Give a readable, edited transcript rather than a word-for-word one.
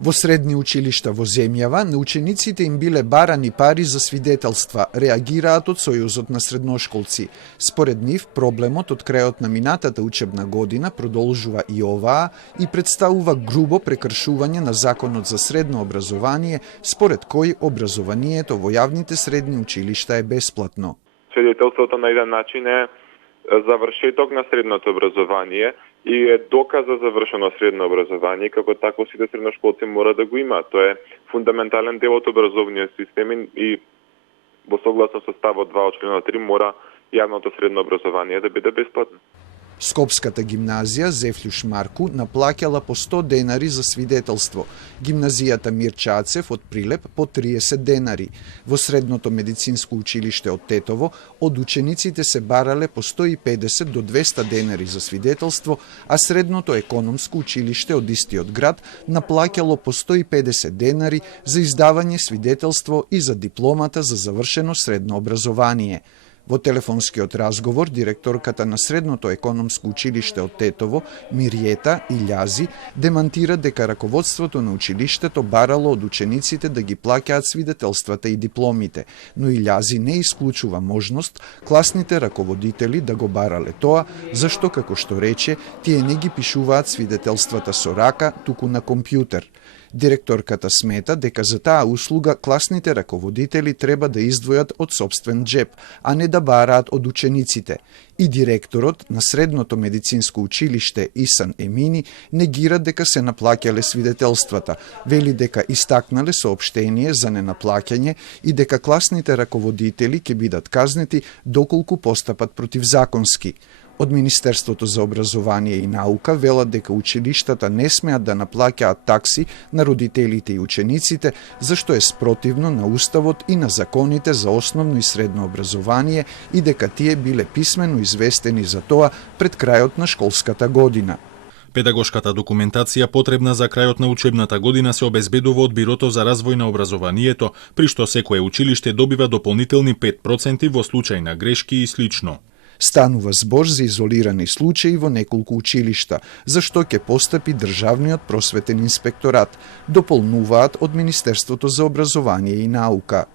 Во средни училишта во земјава, на учениците им биле барани пари за свидетелства, реагираат од Сојузот на средношколци. Според нив, проблемот од крајот на минатата учебна година продолжува и оваа и представува грубо прекршување на Законот за средно образование, според кој образованието во јавните средни училишта е бесплатно. Свидетелството на еден начин е завршеток на средното образование и е доказ за завршено средно образование, како тако сите средношколци мора да го имаат. Тоа е фундаментален дел од образовниот систем и во согласно со ставот 2 од член 3 мора јавното средно образование да биде бесплатно. Скопската гимназија Зефлюш Марку наплаќала по 100 денари за свидетелство. Гимназијата Мирчацев од Прилеп по 30 денари. Во средното медицинско училиште од Тетово од учениците се барале по 150 до 200 денари за свидетелство, а средното економско училиште од истиот град наплаќало по 150 денари за издавање свидетелство и за дипломата за завршено средно образование. Во телефонскиот разговор, директорката на Средното економско училиште од Тетово, Мириета Илјази, демантира дека раководството на училиштето барало од учениците да ги плаќаат свидетелствата и дипломите, но Илјази не исклучува можност класните раководители да го барале тоа, зашто, како што рече, тие не ги пишуваат свидетелствата со рака, туку на компјутер. Директорката смета дека за таа услуга класните раководители треба да издвојат од сопствен джеб, а не да бараат од учениците. И директорот на Средното медицинско училиште Исан Емини негира дека се наплаќале свидетелствата, вели дека истакнале соопштение за ненаплаќање и дека класните раководители ќе бидат казнети доколку постапат противзаконски. Од Министерството за образование и наука велат дека училиштата не смеат да наплаќаат такси на родителите и учениците, зашто е спротивно на Уставот и на законите за основно и средно образование и дека тие биле писмено известени за тоа пред крајот на школската година. Педагошката документација потребна за крајот на учебната година се обезбедува од Бирото за развој на образованието, при што секое училиште добива дополнителни 5% во случај на грешки и слично. Станува збор за изолирани случаи во неколку училишта, за што ќе постапи Државниот просветен инспекторат, дополнуваат од Министерството за образование и наука.